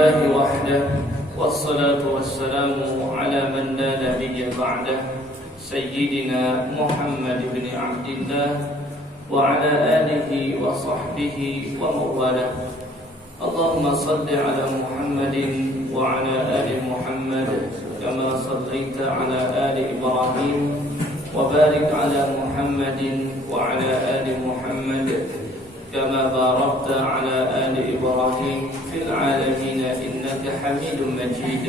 لله وحده والصلاة والسلام على من لا نبي بعده سيدنا محمد بن عبد الله وعلى آله وصحبه ومن والاه. اللهم صل على محمد وعلى آل محمد كما صليت على آل إبراهيم وبارك على محمد وعلى آل محمد كما باركت على آل إبراهيم في العالمين إنك حميد مجيد.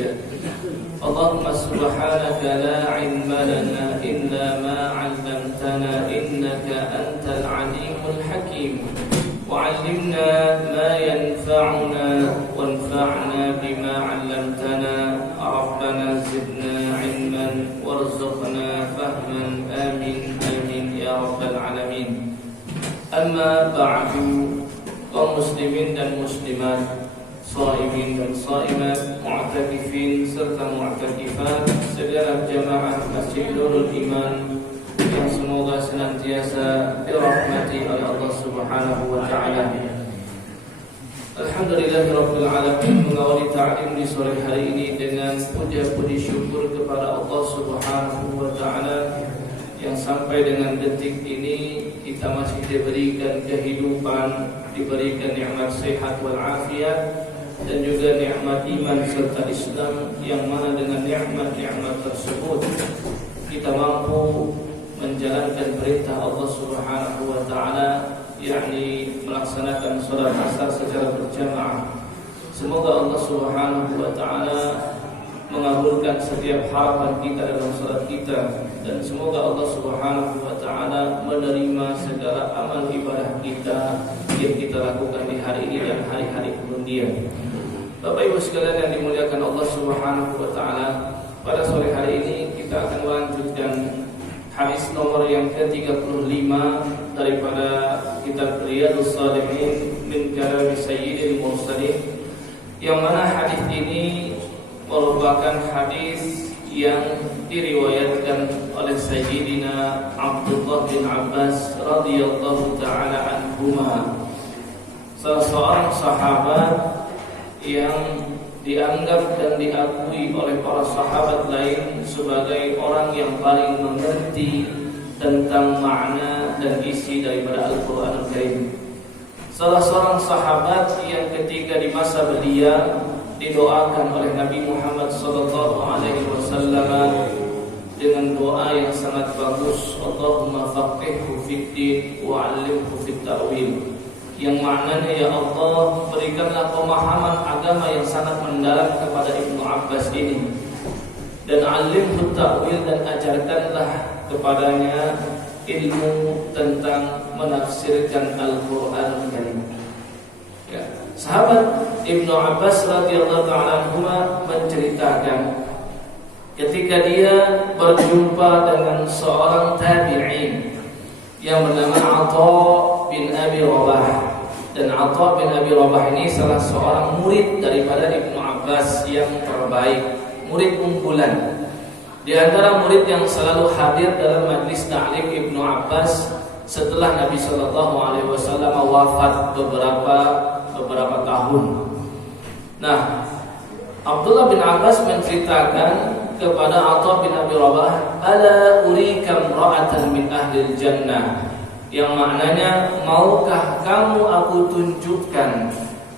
اللهم سبحانك لا علم لنا إلا ما علمتنا إنك أنت العليم الحكيم. وعلمنا ما ينفعنا وانفعنا بما علمتنا. ربنا زدنا علما وارزقنا فهما. آمين آمين يا رب العالمين. Amma ba'du, kaum muslimin dan muslimat, shaimin dan shaimat, mu'takifin serta mu'takifat, segala jamaah Masjid Nurul Iman yang semoga senantiasa dirahmati oleh Allah Subhanahu wa taala. Alhamdulillahirabbil alamin, mengawali ta'lim di sore hari ini dengan puja-puji syukur kepada Allah Subhanahu wa taala yang sampai dengan detik ini kita masih diberikan kehidupan, diberikan nikmat sehat wal afiat dan juga nikmat iman serta Islam, yang mana dengan nikmat-nikmat tersebut kita mampu menjalankan perintah Allah Subhanahu wa taala, yakni melaksanakan salat asar secara berjamaah. Semoga Allah Subhanahu wa taala mengabulkan setiap harapan kita dalam salat kita, dan semoga Allah Subhanahu wa taala menerima segala amal ibadah kita yang kita lakukan di hari ini dan hari-hari kemudian. Bapak Ibu sekalian yang dimuliakan Allah Subhanahu wa taala, pada sore hari ini kita akan melanjutkan hadis nomor yang ke-35 daripada kitab Riyadhus Shalihin min kalam Sayyidil Mursalin, yang mana hadis ini merupakan hadis yang diriwayatkan oleh Sayyidina Abdullah bin Abbas radhiyallahu taala anhuma, salah seorang sahabat yang dianggap dan diakui oleh para sahabat lain sebagai orang yang paling mengerti tentang makna dan isi daripada Al-Qur'an Al-Karim. Salah seorang sahabat yang ketika di masa belia didoakan oleh Nabi Muhammad sallallahu alaihi wasallam dengan doa yang sangat bagus, Allahumma faqihhu fid-din wa 'allimhu fit-ta'wil, yang maknanya, ya Allah, berikanlah pemahaman agama yang sangat mendalam kepada Ibnu Abbas ini, dan 'allimhu ta'wil, dan ajarkanlah kepadanya ilmu tentang menafsirkan Al-Qur'an Al-Karim. Ya. Sahabat Ibnu Abbas radhiyallahu ta'ala anhuma menceritakan ketika dia berjumpa dengan seorang tabi'in yang bernama Atha bin Abi Rabah. Dan Atha bin Abi Rabah ini salah seorang murid daripada Ibnu Abbas yang terbaik, murid unggulan. Di antara murid yang selalu hadir dalam majlis ta'lim Ibnu Abbas setelah Nabi sallallahu alaihi wasallam wafat beberapa tahun. Nah, Abdullah bin Abbas menceritakan kepada Atha bin Abi Rabah, ala urika imra'atan min ahlil jannah, yang maknanya, maukah kamu aku tunjukkan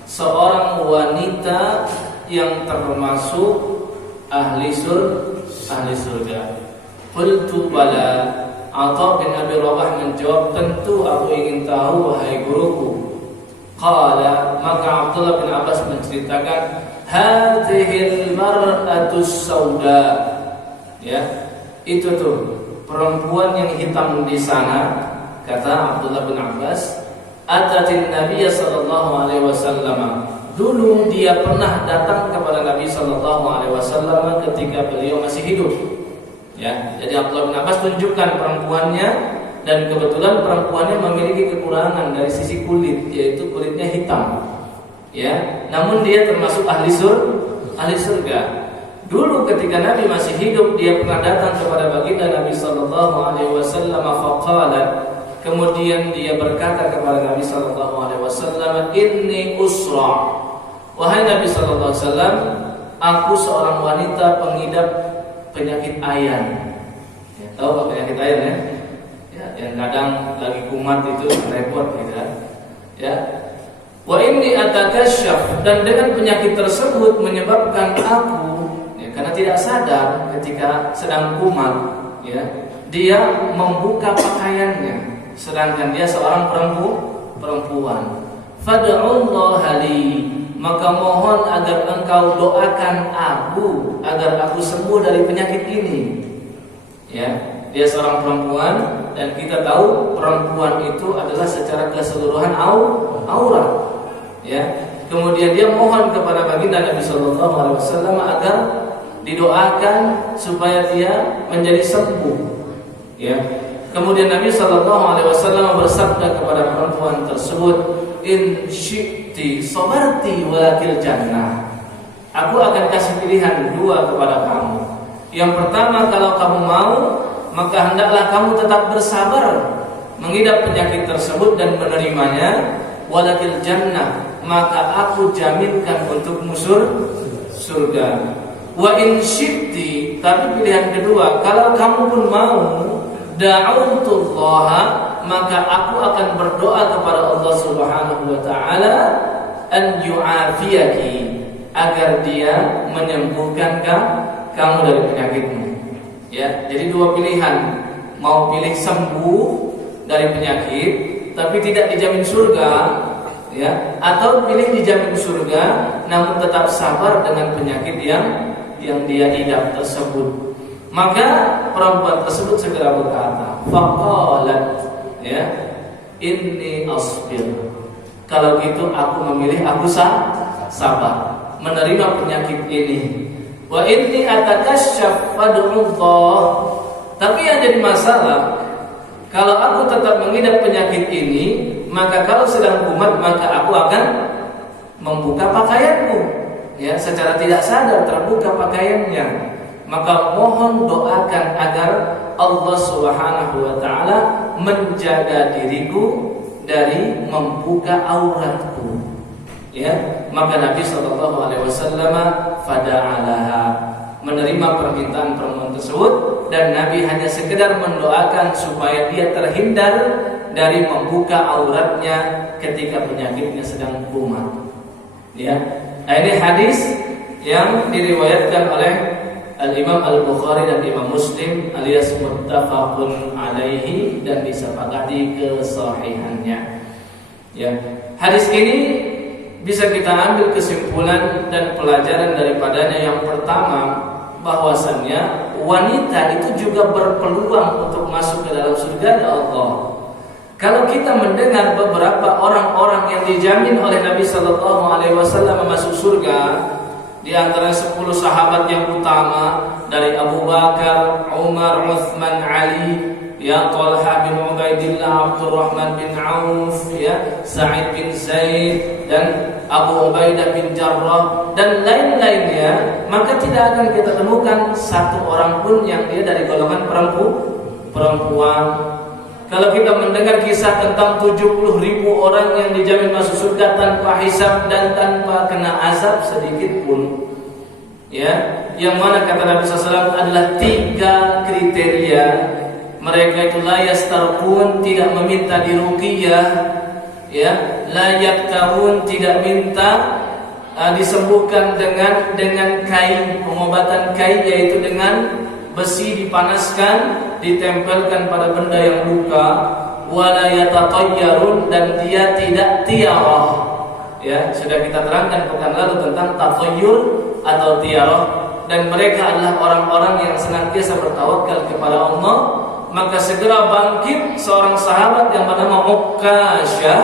seorang wanita yang termasuk ahli surga. Qultu bala. Atha bin Abi Rabah menjawab, tentu aku ingin tahu wahai guruku. Qala, maka Abdullah bin Abbas menceritakan, hadhil mar'atus sauda, ya, itu tuh perempuan yang hitam di sana, kata Abdullah bin Abbas, atatin Nabi sallallahu alaihi wasallam, dulu dia pernah datang kepada Nabi sallallahu alaihi wasallam ketika beliau masih hidup. Ya, jadi Abdullah bin Abbas tunjukkan perempuannya, dan kebetulan perempuannya memiliki kekurangan dari sisi kulit, yaitu kulitnya hitam. Ya, namun dia termasuk ahli surga. Dulu ketika Nabi masih hidup, dia pernah datang kepada baginda Nabi sallallahu alaihi wasallam, faqala, kemudian dia berkata kepada Nabi sallallahu alaihi wasallam, inni usra, "Wahai Nabi sallallahu alaihi wasallam, aku seorang wanita pengidap penyakit ayan." Ya, tahu apa penyakit ayan ya? Ya, yang kadang lagi kumat itu repot gitu kan. Ya. "Wa inni atakasyaf," dan dengan penyakit tersebut menyebabkan aku karena tidak sadar ketika sedang kumat, ya, dia membuka pakaiannya, sedangkan dia seorang perempuan. "Fad'ullaha li," maka mohon agar engkau doakan aku agar aku sembuh dari penyakit ini. Ya, dia seorang perempuan dan kita tahu perempuan itu adalah secara keseluruhan aurat. Ya, kemudian dia mohon kepada baginda Nabi sallallahu alaihi wasallam agar didoakan supaya dia menjadi sembuh. Ya. Kemudian Nabi sallallahu alaihi wasallam bersabda kepada perempuan tersebut, "In syi'ti sabarti walakil jannah." Aku akan kasih pilihan dua kepada kamu. Yang pertama, kalau kamu mau, maka hendaklah kamu tetap bersabar mengidap penyakit tersebut dan menerimanya, walakil jannah, maka aku jaminkan untukmu surga. Wa in syi'ti, tapi pilihan kedua, kalau kamu pun mau, da'utullaha, maka aku akan berdoa kepada Allah Subhanahu wa taala an yu'afiyaki, agar dia menyembuhkan kamu dari penyakitmu. Ya, jadi dua pilihan, mau pilih sembuh dari penyakit tapi tidak dijamin surga, ya, atau pilih dijamin surga namun tetap sabar dengan penyakit yang dia idap tersebut. Maka perempuan tersebut segera berkata, faqalat, ya, inni asbir. Kalau gitu aku memilih, aku sabar menerima penyakit ini. Wa inni atakasyaf fad'ullah. Tapi yang jadi masalah, kalau aku tetap mengidap penyakit ini, maka kalau sedang kumat, maka aku akan membuka pakaianku. Ya, secara tidak sadar terbuka pakaiannya. Maka mohon doakan agar Allah Subhanahu wa taala menjaga diriku dari membuka auratku. Ya, maka Nabi sallallahu alaihi wasallam fada'alaha, menerima permintaan perempuan tersebut, dan Nabi hanya sekedar mendoakan supaya dia terhindar dari membuka auratnya ketika penyakitnya sedang kumat. Ya. Nah, ini hadis yang diriwayatkan oleh Al-Imam Al-Bukhari dan Imam Muslim alias muttafaqun alaihi dan disepakati kesahihannya. Ya, hadis ini bisa kita ambil kesimpulan dan pelajaran daripadanya. Yang pertama, bahwasannya wanita itu juga berpeluang untuk masuk ke dalam surga Allah. Kalau kita mendengar beberapa orang-orang yang dijamin oleh Nabi sallallahu alaihi wasallam masuk surga, di antara 10 sahabat yang utama dari Abu Bakar, Umar, Utsman, Ali, ya, Talha bin Ubaidillah, Abdurrahman bin Auf, ya, Sa'id bin Zaid, dan Abu Ubaidah bin Jarrah dan lain-lainnya, maka tidak akan kita temukan satu orang pun yang dia dari golongan perempuan. Kalau kita mendengar kisah tentang 70.000 orang yang dijamin masuk surga tanpa hisab dan tanpa kena azab sedikit pun, ya, yang mana kata Nabi SAW adalah 3 kriteria. Mereka itu la yastarqun, tidak meminta diruqyah, ya, la yaktahun, tidak minta disembuhkan dengan kain, pengobatan kain, yaitu dengan besi dipanaskan, ditempelkan pada benda yang luka, wala yatatayyarun, dan dia tidak tiarah. Ya, sudah kita terangkan pekan lalu tentang tatayyur atau tiarah, dan mereka adalah orang-orang yang senantiasa bertawakal kepada Allah. Maka segera bangkit seorang sahabat yang bernama Uqasyah.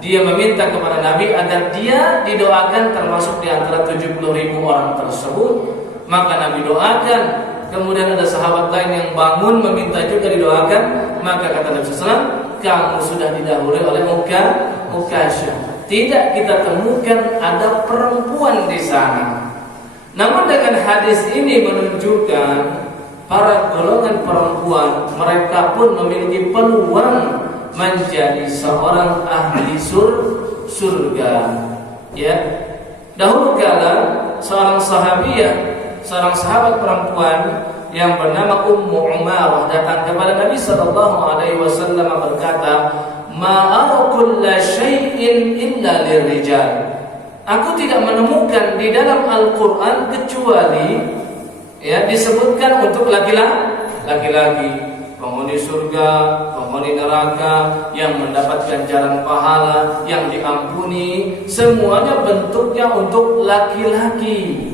Dia meminta kepada Nabi agar dia didoakan termasuk di antara 70.000 orang tersebut. Maka Nabi doakan. Kemudian ada sahabat lain yang bangun meminta juga didoakan. Maka kata Nabi SAW, kamu sudah didahului oleh Uqasyah. Tidak kita temukan ada perempuan di sana. Namun dengan hadis ini menunjukkan para golongan perempuan, mereka pun memiliki peluang menjadi seorang ahli surga. Ya, Dahulu kala seorang sahabat perempuan yang bernama Ummu Umarah datang kepada Nabi sallallahu alaihi wasallam berkata, "Ma ara kulla syai'in illa lirrijal." Aku tidak menemukan di dalam Al-Qur'an kecuali disebutkan untuk laki-laki. Penghuni surga, penghuni neraka, yang mendapatkan jalan pahala, yang diampuni, semuanya bentuknya untuk laki-laki.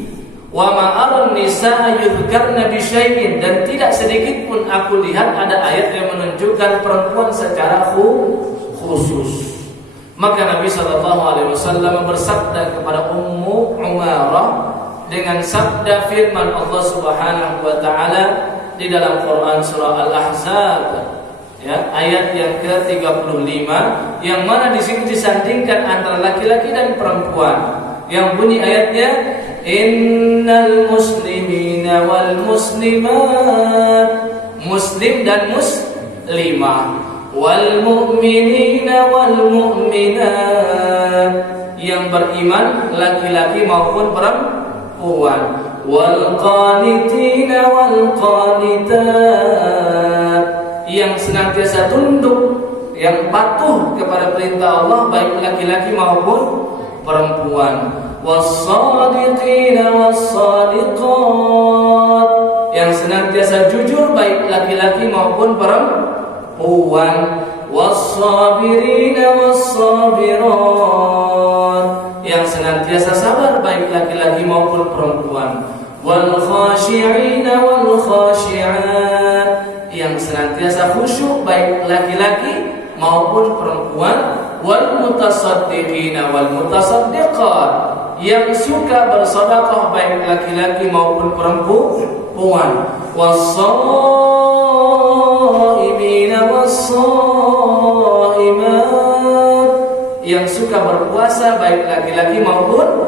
Wa ma'aran nisa'a yudhkarna bisyai'in, dan tidak sedikit pun aku lihat ada ayat yang menunjukkan perempuan secara khusus. Maka Nabi SAW bersabda kepada Ummu Umarah dengan sabda firman Allah Subhanahu wa taala di dalam Quran surah Al-Ahzab, ayat yang ke-35, yang mana di sini disandingkan antara laki-laki dan perempuan. Yang bunyi ayatnya, innal muslimina wal muslimat, muslim dan muslimah, wal mu'minina wal mu'minat, yang beriman laki-laki maupun perempuan, wal qanitina wal qanitat, yang senantiasa tunduk, yang patuh kepada perintah Allah baik laki-laki maupun perempuan, was-shadiqina was-shadiqat, yang senantiasa jujur baik laki-laki maupun perempuan, was-sabirina was-sabirat, yang senantiasa sabar baik laki-laki maupun perempuan, wal khashi'ina wal khashi'at, yang senantiasa khusyuk baik laki-laki maupun perempuan, wal mutasaddiqina wal mutasaddiqat, yang suka bersedekah baik laki-laki maupun perempuan, was-shaimina was-shaimat, yang suka berpuasa baik laki-laki maupun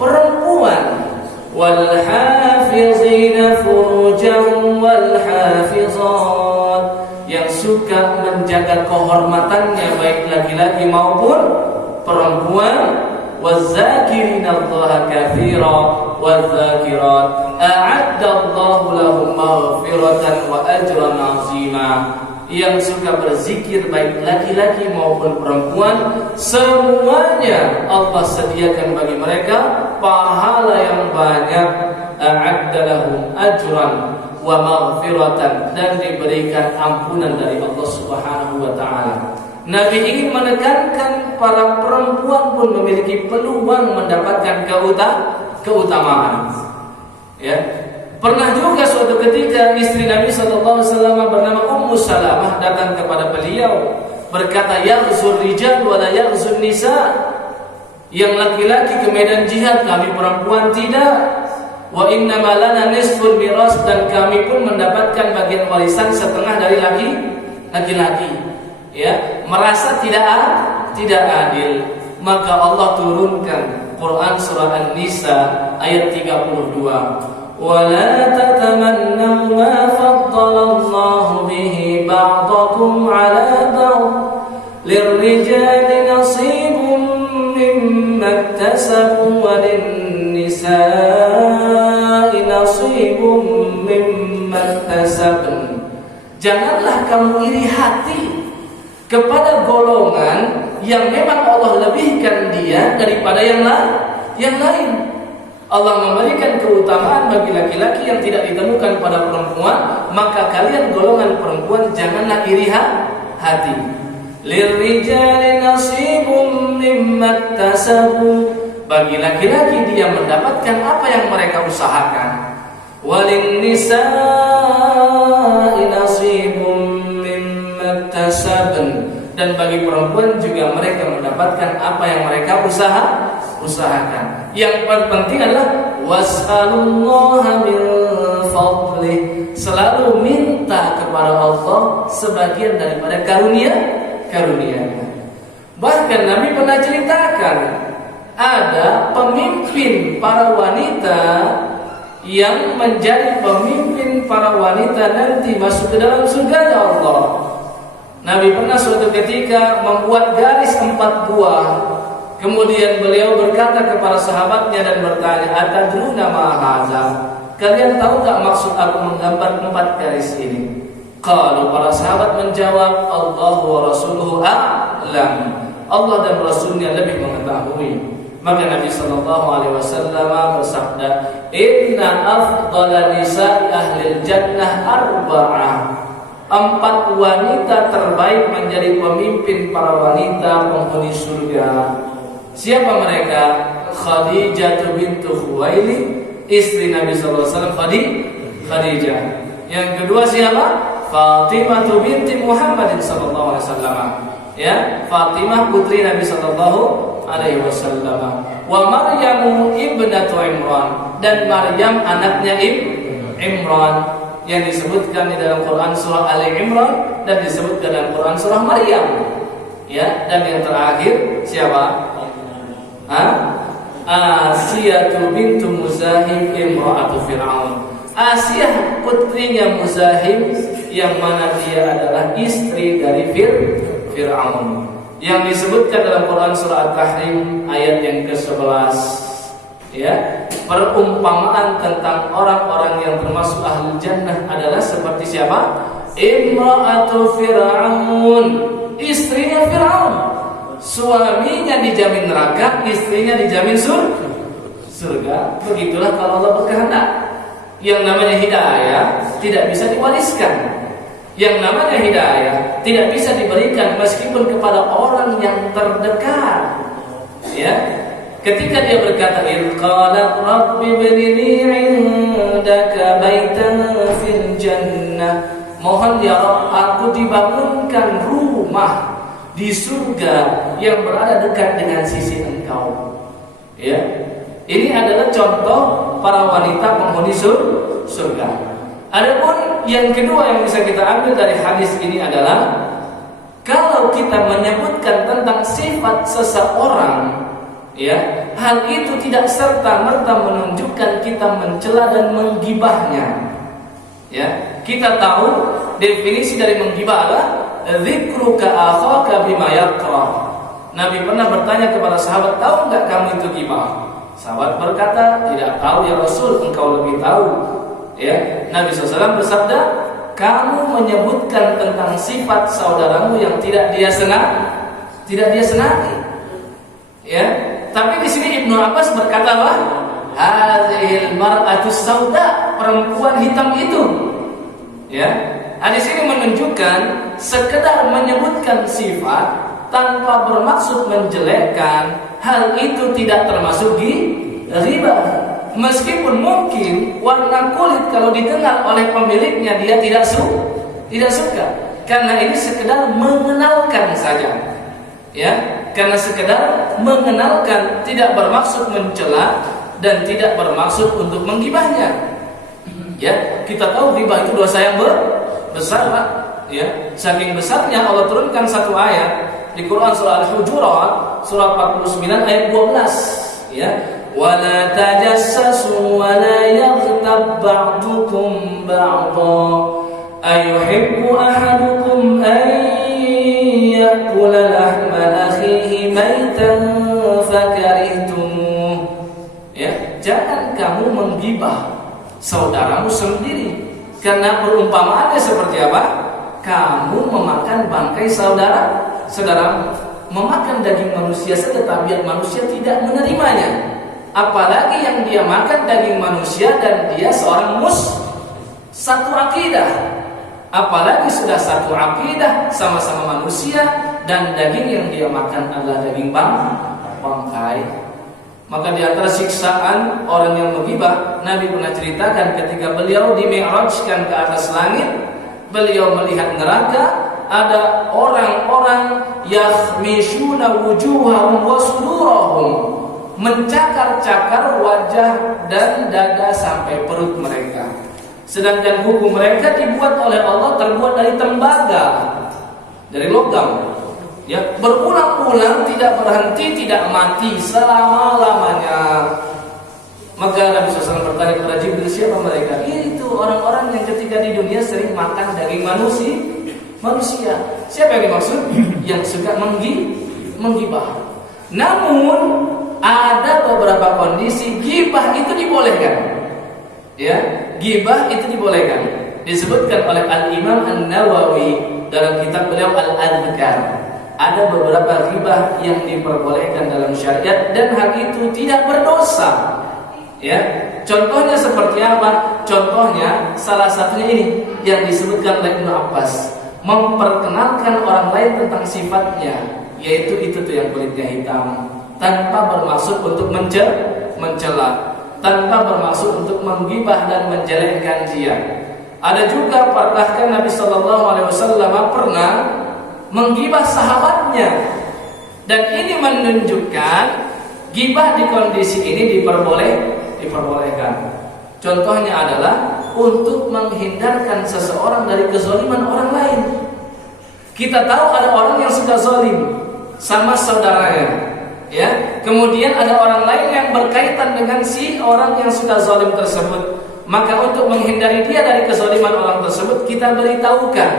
perempuan, wal hafizina furujahum wal hafizat, yang suka menjaga kehormatannya baik laki-laki maupun perempuan, waz-zakirina Allaha katsira waz-zakirat a'adda Allahu lahum maghfiratan wa ajran 'azima, yang suka berzikir baik laki-laki maupun perempuan, semuanya Allah sediakan bagi mereka pahala yang banyak, a'adda lahum ajran wa maghfiratan, dan diberikan ampunan dari Allah Subhanahu wa taala. Nabi ingin menekankan para perempuan pun memiliki peluang mendapatkan keutamaan. Pernah juga suatu ketika istri Nabi SAW bernama Ummu Salamah datang kepada beliau berkata, yaghzur rijal wa la yaghzun nisa, yang laki-laki ke medan jihad, kami perempuan tidak. Wa inna lana nisful miras, dan kami pun mendapatkan bagian warisan setengah dari laki-laki. Merasa tidak adil, maka Allah turunkan Quran surah An-Nisa ayat 32. وَلَا تَتَمَنَّوْا مَا فَضَّلَ اللَّهُ بِهِ بَعْضَكُمْ عَلَى بَعْضٍ لِلرِّجَالِ نَصِيبٌ مِّمَّا اكْتَسَبُوا وَلِلنِّسَاءِ نَصِيبٌ مِّمَّا اكْتَسَبْنَ. Janganlah kamu iri hati kepada golongan yang memang Allah lebihkan dia daripada yang lain. Allah memberikan keutamaan bagi laki-laki yang tidak ditemukan pada perempuan, maka kalian golongan perempuan janganlah iri hati. Lirrijali nasibum mimma iktasabu, bagi laki-laki dia mendapatkan apa yang mereka usahakan. Walin nisa'i nasibum mimma iktasabun, dan bagi perempuan juga mereka mendapatkan apa yang mereka usahakan. Yang penting adalah was'alullaha min fadlih, selalu minta kepada Allah sebagian daripada karunia-Nya. Bahkan Nabi pernah ceritakan ada pemimpin para wanita yang menjadi pemimpin para wanita nanti masuk ke dalam surga Allah. Nabi pernah suatu ketika membuat garis 4 buah Kemudian beliau berkata kepada sahabatnya dan bertanya, "Atadruna ma hadza?" Kalian tahu tak maksud aku menggambar 4 garis ini? Kalau para sahabat menjawab, "Allah wa rasuluhu a'lam." Allah dan Rasulnya lebih mengetahui. Maka Nabi sallallahu alaihi wasallam bersabda, "Inna afdhala nisa'i ahli jannah arba'ah." 4 wanita terbaik menjadi pemimpin para wanita penghuni surga. Siapa mereka? Khadijah bintu Khuwailid, istri Nabi sallallahu alaihi wasallam, Khadijah. Yang kedua siapa? Fatimah binti Muhammad sallallahu alaihi wasallam. Ya, Fatimah putri Nabi sallallahu alaihi wasallam. Wa Maryam ibnatu Imran, dan Maryam anaknya Imran yang disebutkan di dalam Quran surah Ali Imran dan disebutkan dalam Quran surah Maryam. Ya, dan yang terakhir siapa? Asiyah bintu Muzahim imra'atu Fir'aun. Asiyah putrinya Muzahim, yang mana dia adalah istri dari Fir'aun, yang disebutkan dalam Quran surah At-Tahrim ayat yang ke-11. Ya, perumpamaan tentang orang-orang yang termasuk ahli jannah adalah seperti siapa? Imra'atu Fir'aun, istrinya Fir'aun. Suaminya dijamin neraka, istrinya dijamin surga. Begitulah kalau Allah berkehendak. Yang namanya hidayah tidak bisa diwariskan. Yang namanya hidayah tidak bisa diberikan meskipun kepada orang yang terdekat. Ya, ketika dia berkata, "Qala rabbi ibnili 'indaka baitan fil jannah." Mohon ya Rabb, aku dibangunkan rumah di surga yang berada dekat dengan sisi Engkau. Ya, ini adalah contoh para wanita penghuni surga. Adapun yang kedua yang bisa kita ambil dari hadis ini adalah, kalau kita menyebutkan tentang sifat seseorang, ya, hal itu tidak serta-merta menunjukkan kita mencela dan menggibahnya. Ya, kita tahu definisi dari menggibah adalah dzikruka akhaka bima yakrah. Nabi pernah bertanya kepada sahabat, "Tahu enggak kamu itu gibah?" Sahabat berkata, "Tidak tahu ya Rasul, engkau lebih tahu." Ya, Nabi SAW bersabda, "Kamu menyebutkan tentang sifat saudaramu yang tidak dia senangi." Ya, tapi di sini Ibnu Abbas berkata apa? "Hadzihil mar'atus sauda," perempuan hitam itu. Ya, hadis ini menunjukkan sekedar menyebutkan sifat tanpa bermaksud menjelekkan, hal itu tidak termasuk ghibah. Meskipun mungkin warna kulit kalau didengar oleh pemiliknya dia tidak suka, karena ini sekedar mengenalkan saja. Ya, karena sekedar mengenalkan, tidak bermaksud mencela dan tidak bermaksud untuk menggibahnya. Ya, kita tahu ghibah itu dosa yang besar, Pak. Ya, saking besarnya Allah turunkan satu ayat di Quran surah Al-Hujurat surah 49 ayat 12. Ya, wala tajassasu wala yaghtab ba'dukum ba'dha ayuhibbu ahadukum an ya'kula lahma akhihi maitan fakarihtumuh. Ya, jangan kamu menggibah saudaramu sendiri, karena perumpamaannya seperti apa? Kamu memakan bangkai saudara, memakan daging manusia saja tabiat manusia tidak menerimanya. Apalagi yang dia makan daging manusia dan dia seorang satu akidah. Apalagi sudah satu akidah, sama-sama manusia, dan daging yang dia makan adalah daging bangkai. Maka di antara siksaan orang yang menggibah, Nabi pernah ceritakan ketika beliau di-mi'rajkan ke atas langit, beliau melihat neraka, ada orang-orang yakhmishuna wujuhahum wa sudurahum, mencakar-cakar wajah dan dada sampai perut mereka. Sedangkan kuku mereka dibuat oleh Allah terbuat dari tembaga, dari logam. Ya, berulang-ulang, tidak berhenti, tidak mati selama-lamanya. Maka Nabi SAW bertanya kepada Jibril, siapa mereka? Itu orang-orang yang ketika di dunia sering makan daging manusia. Siapa yang dimaksud? Yang suka menggibah. Namun ada beberapa kondisi ghibah itu dibolehkan. Ya, ghibah itu dibolehkan. Disebutkan oleh Al-Imam An-Nawawi dalam kitab beliau Al-Adhkar. Ada beberapa ghibah yang diperbolehkan dalam syariat dan hal itu tidak berdosa. Ya, contohnya seperti apa? Contohnya salah satunya ini yang disebutkan oleh Ibnu Abbas, memperkenalkan orang lain tentang sifatnya, yaitu itu tuh yang kulitnya hitam, tanpa bermaksud untuk mencela, tanpa bermaksud untuk menggibah dan menjelekkan dia. Ada juga bahkan Nabi Shallallahu Alaihi Wasallam pernah menggibah sahabatnya, dan ini menunjukkan gibah di kondisi ini diperbolehkan. Contohnya adalah untuk menghindarkan seseorang dari kezaliman orang lain. Kita tahu ada orang yang sudah zalim sama saudaranya, ya. Kemudian ada orang lain yang berkaitan dengan si orang yang sudah zalim tersebut. Maka untuk menghindari dia dari kezaliman orang tersebut, kita beritahukan.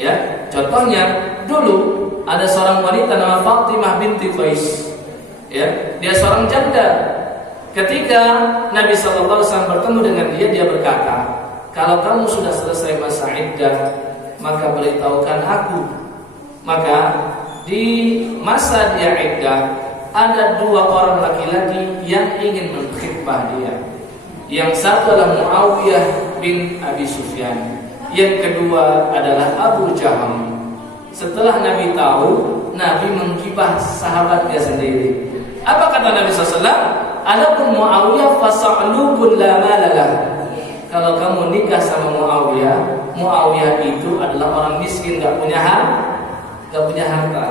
Ya, contohnya dulu ada seorang wanita nama Fatimah binti Qais. Ya, dia seorang janda. Ketika Nabi sallallahu alaihi wasallam bertemu dengan dia berkata, "Kalau kamu sudah selesai masa iddah, maka beritahukan aku." Maka di masa dia iddah, ada dua orang laki-laki yang ingin mengkhitbah dia. Yang satu adalah Muawiyah bin Abi Sufyan, yang kedua adalah Abu Jaham. Setelah Nabi tahu, Nabi menggibah sahabatnya sendiri. Apa kata Nabi SAW? Adapun Muawiyah fasa'lubun la malalah. Kalau kamu nikah sama Muawiyah itu adalah orang miskin, gak punya harta.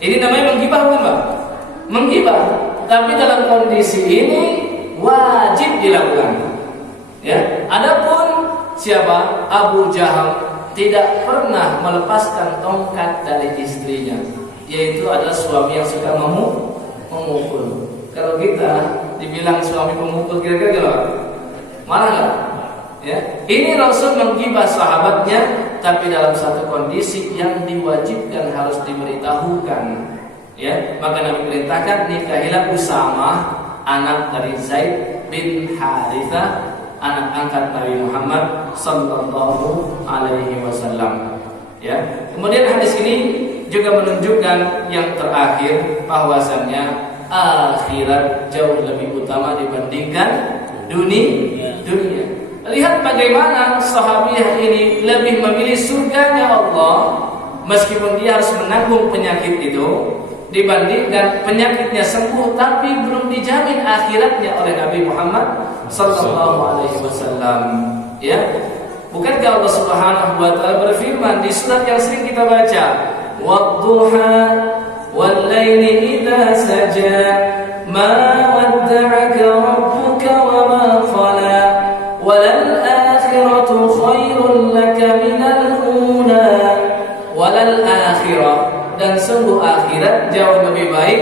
Ini namanya menggibah bukan Pak? Menggibah. Tapi dalam kondisi ini wajib dilakukan. Ya. Adapun siapa? Abu Jaham tidak pernah melepaskan tongkat dari istrinya, yaitu adalah suami yang suka memukul. Kalau kita dibilang suami pemukul, kira-kira gimana? Marah nggak? Ya. Ini Rasul menggibah sahabatnya, tapi dalam satu kondisi yang diwajibkan harus diberitahukan. Ya, maka Nabi perintahkan nikahilah Usamah, anak dari Zaid bin Harithah, anak angkat Nabi Muhammad sallallahu alaihi wasallam. Ya. Kemudian hadis ini juga menunjukkan yang terakhir, bahwasannya akhirat jauh lebih utama dibandingkan dunia. Lihat bagaimana sahabiah ini lebih memilih surganya Allah meskipun dia harus menanggung penyakit itu, dibandingkan penyakitnya sembuh tapi belum dijamin akhiratnya oleh Nabi Muhammad sallallahu alaihi wasallam. Ya, bukankah Allah Subhanahu wa taala berfirman di surat yang sering kita baca, "Wadduha wal laili idza saja ma wadda'aka rabbuka wa ma qala walal akhiratu khairul laka minal ula walal akhirah." Dan sungguh akhirat jauh lebih baik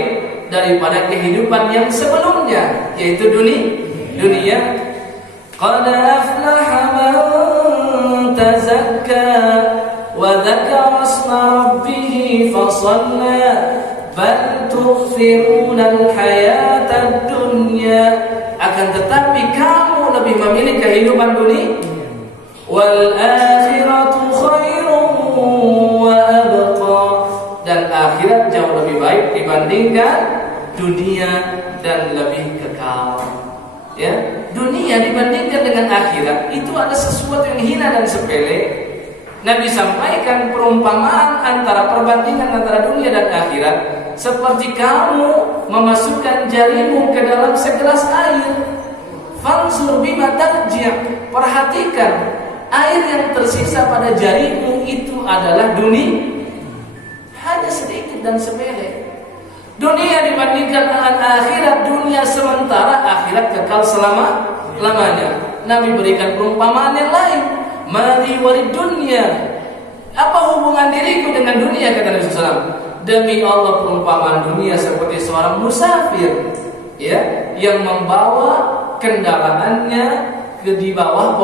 daripada kehidupan yang sebelumnya, yaitu dunia. Qad aflaha man tazakka wa dzakara isma rabbih fasalla bal tu'thiruna al-hayata ad-dunya. Akan tetapi kamu lebih memilih kehidupan dunia, wal akhiratu khairun wa abqa. Dan akhirat jauh lebih baik dibandingkan dunia dan lebih kekal. Ya, dunia dibandingkan dengan akhirat itu ada sesuatu yang hina dan sepele. Nabi sampaikan perumpamaan antara perbandingan antara dunia dan akhirat seperti kamu memasukkan jarimu ke dalam segelas air. Fansur bima tarji'. Perhatikan, air yang tersisa pada jarimu itu adalah dunia. Hanya sedikit dan sepele. Dunia dibandingkan dengan akhirat, dunia sementara, akhirat kekal selama-lamanya. Nabi berikan perumpamaan yang lain. Mali walid dunia. Apa hubungan diriku dengan dunia, kata Nabi SAW? Demi Allah, perumpamaan dunia seperti seorang musafir, ya, yang membawa kendaraannya di bawah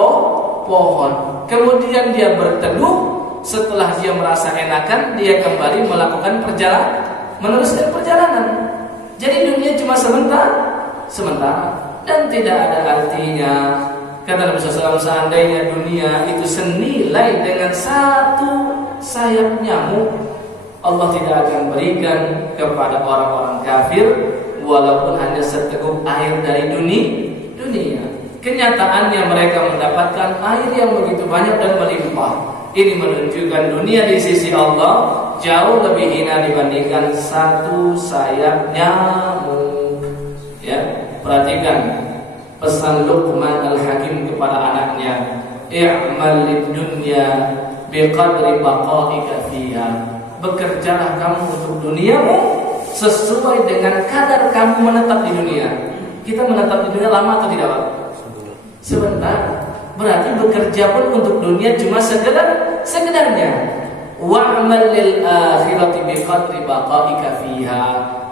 pohon. Kemudian dia berteduh. Setelah dia merasa enakan, dia kembali melakukan perjalanan, meneruskan perjalanan. Jadi dunia cuma sementara dan tidak ada artinya. Kata Nabi SAW, seandainya dunia itu senilai dengan satu sayap nyamuk, Allah tidak akan berikan kepada orang-orang kafir walaupun hanya seteguk air dari dunia. Kenyataannya mereka mendapatkan air yang begitu banyak dan melimpah. Ini menunjukkan dunia di sisi Allah jauh lebih hina dibandingkan satu sayap nyamuk. Ya, perhatikan pesan Luqman Al-Hakim kepada anaknya, "I'mal lid-dunya biqadri baqa'ika fiha." Bekerjalah kamu untuk duniamu sesuai dengan kadar kamu menetap di dunia. Kita menetap di dunia lama atau tidak, Pak? Sebentar. Berarti bekerja pun untuk dunia cuma sekedarnya. Wa'mal lil akhirati biqadri baqa'ika fiha.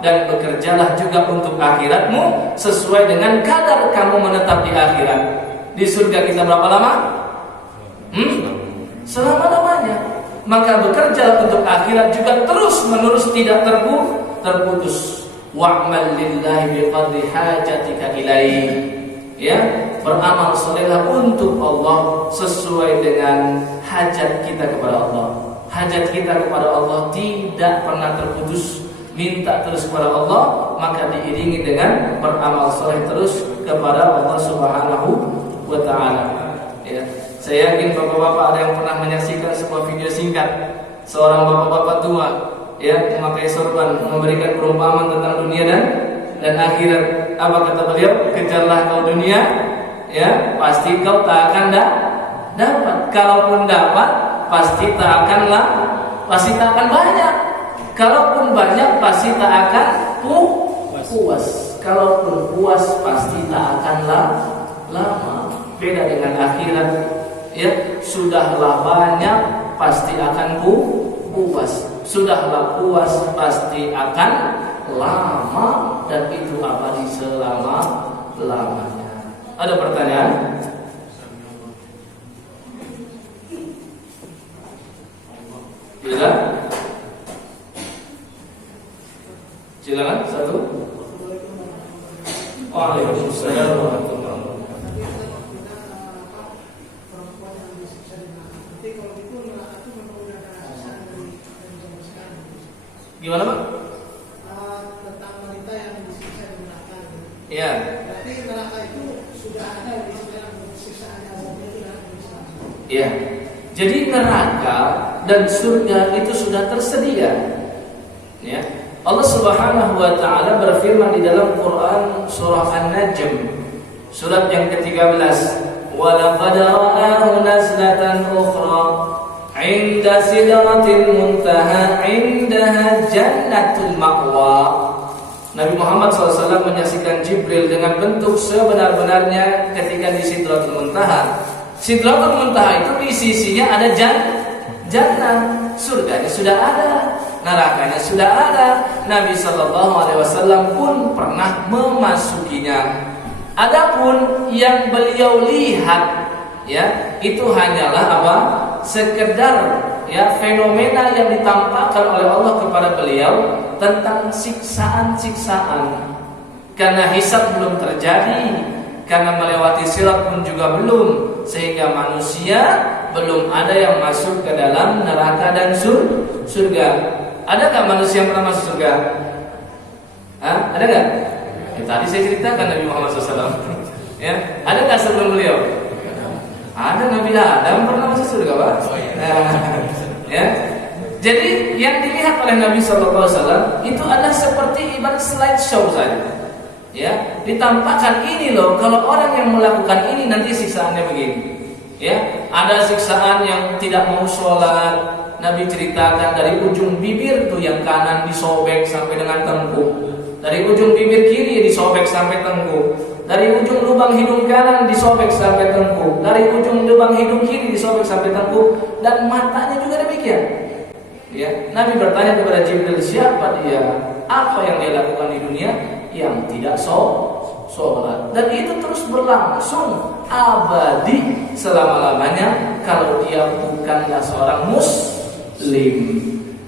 Dan bekerjalah juga untuk akhiratmu sesuai dengan kadar kamu menetap di akhirat. Di surga kita berapa lama? Selama-lamanya. Maka bekerja untuk akhirat juga terus menerus tidak terputus. Wa'mal lillahi biqadri hajatika ilaihi. Ya, beramal salehlah untuk Allah sesuai dengan hajat kita kepada Allah. Hajat kita kepada Allah tidak pernah terputus. Minta terus kepada Allah, maka diiringi dengan beramal saleh terus kepada Allah Subhanahu wa taala. Ya. Saya yakin bapak-bapak ada yang pernah menyaksikan sebuah video singkat seorang bapak-bapak tua ya memakai sorban memberikan perumpamaan tentang dunia dan akhirat. Apa kata beliau? Kejarlah kau dunia, ya pasti kau tak akan dapat. Kalaupun dapat, pasti tak akan banyak. Kalaupun banyak, pasti tak akan puas. Kalaupun puas, pasti tak akan lama. Beda dengan akhirat. Ya, sudahlah banyak pasti akan puas. Sudahlah puas pasti akan lama dan itu abadi selama-lamanya. Ada pertanyaan? Silakan satu. Waalaikumsalam warahmatullahi wabarakatuh. Gimana Pak? Tentang wanita yang disiksa di neraka. Iya. Berarti neraka itu sudah ada di dalam siksaan yang ada di Islam. Iya. Jadi neraka dan surga itu sudah tersedia. Ya. Allah Subhanahu wa taala berfirman di dalam Quran surah An-Najm surat yang ke-13, "Wa laqad ra'ahu nazlatan ukhra 'inda sidratil muntaha 'indaha jannatul ma'wa." Nabi Muhammad SAW menyaksikan Jibril dengan bentuk sebenar-benarnya ketika di Sidratul Muntaha. Sidratul Muntaha itu di sisinya ada jannah, surganya sudah ada, nerakanya sudah ada. Nabi SAW pun pernah memasukinya. Adapun yang beliau lihat, ya itu hanyalah apa? Sekedar ya fenomena yang ditampakkan oleh Allah kepada beliau tentang siksaan-siksaan. Karena hisab belum terjadi, karena melewati sirat pun juga belum, sehingga manusia belum ada yang masuk ke dalam neraka dan surga. Ada nggak manusia yang pernah masuk surga? Ada nggak? Ya, tadi saya ceritakan Nabi Muhammad SAW. Ya, ada nggak sebelum beliau? Ada Nabi Adam pernah masuk surga, Pak? Ya. Jadi yang dilihat oleh Nabi SAW itu adalah seperti ibarat slideshow saja. Ya, ditampakkan ini loh. Kalau orang yang melakukan ini nanti siksaannya begini. Ya, ada siksaan yang tidak mau sholat. Nabi ceritakan dari ujung bibir tuh yang kanan disobek sampai dengan tengkuk. Dari ujung bibir kiri disobek sampai tengkuk. Dari ujung lubang hidung kanan disobek sampai tengkuk. Dari ujung lubang hidung kiri disobek sampai tengkuk. Dan matanya juga demikian. Ya, Nabi bertanya kepada Jibril, siapa dia? Apa yang dia lakukan di dunia? Yang tidak sholat. Dan itu terus berlangsung abadi selama-lamanya kalau dia bukanlah seorang muslim.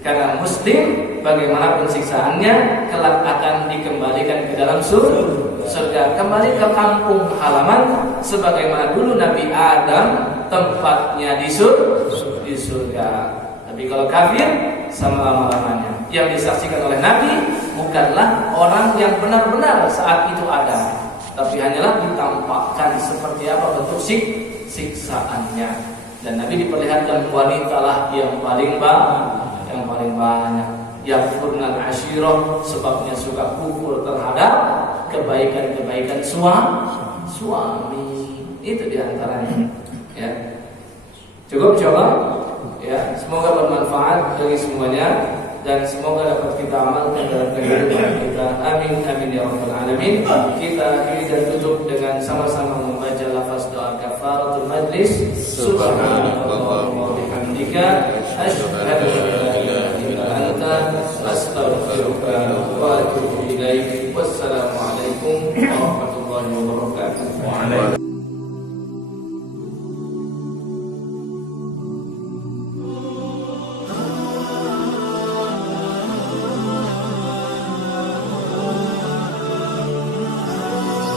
Karena muslim bagaimanapun siksaannya kelak akan dikembalikan ke dalam surga, kembali ke kampung halaman sebagaimana dulu Nabi Adam tempatnya di surga. Tapi kalau kafir selama-lamanya. Yang disaksikan oleh Nabi bukanlah orang yang benar-benar saat itu ada, tapi hanyalah ditampakkan seperti apa bentuk siksaannya. Dan Nabi diperlihatkan wanitalah yang paling banyak yakfurnal ashirah, sebabnya suka kufur terhadap kebaikan-kebaikan suami. Itu diantaranya. Ya. Cukup coba. Ya, semoga bermanfaat bagi semuanya dan semoga dapat kita amalkan dalam kehidupan kita. Amin amin ya rabbal alamin. Kita akhiri dan tutup dengan sama-sama membaca lafaz doa kafaratul majlis. Subhanallah wa bihamdika asyhadu an la ilaha illa anta astaghfiruka wa atubu ilaik. Wassalamu alaikum warahmatullahi wabarakatuh.